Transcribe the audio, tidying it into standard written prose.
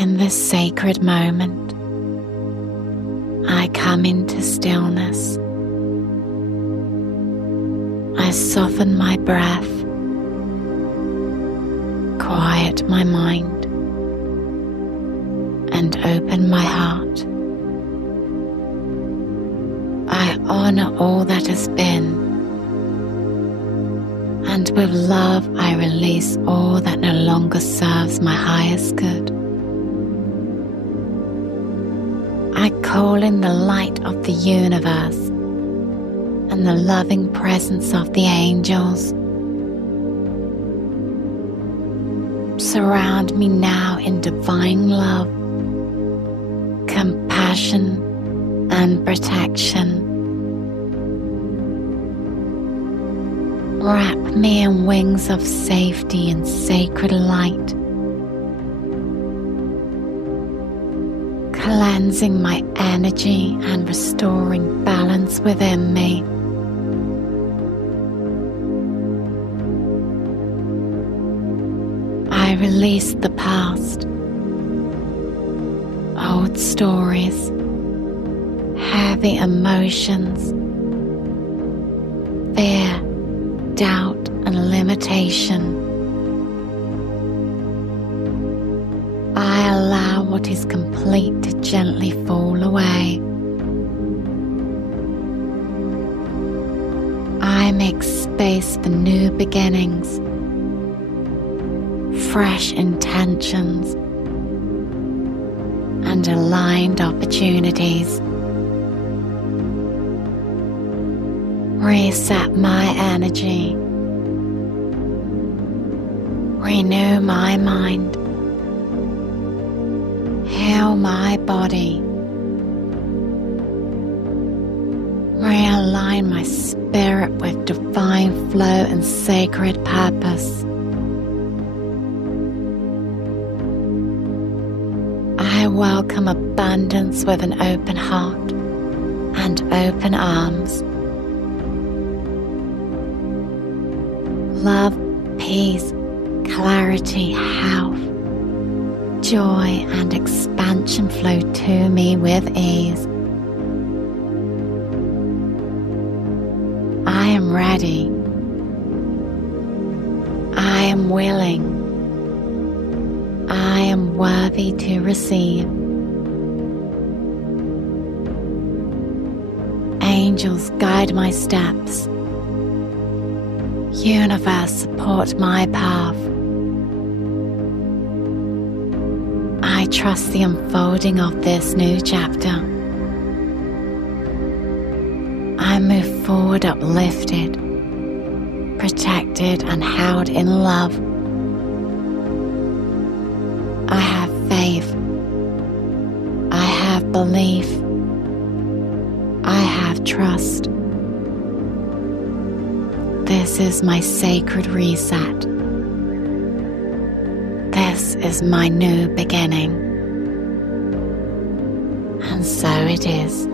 In this sacred moment, I come into stillness. I soften my breath, quiet my mind, and open my heart. I honor all that has been, and with love I release all that no longer serves my highest good. I call in the light of the universe and the loving presence of the angels. Surround me now in divine love, compassion, and protection. Wrap me in wings of safety and sacred light, cleansing my energy and restoring balance within me. I release the past, old stories, heavy emotions, fear, doubt, and limitation. I allow what is complete to gently fall away. I make space for new beginnings, fresh intentions, and aligned opportunities. Reset my energy, renew my mind, heal my body, realign my spirit with divine flow and sacred purpose. I welcome abundance with an open heart and open arms. Love, peace, clarity, health, joy, and expansion flow to me with ease. I am ready. I am willing. I am worthy to receive. Angels guide my steps. Universe, support my path. I trust the unfolding of this new chapter. I move forward uplifted, protected, and held in love. I have faith. I have belief. I have trust. This is my sacred reset. This is my new beginning. And so it is.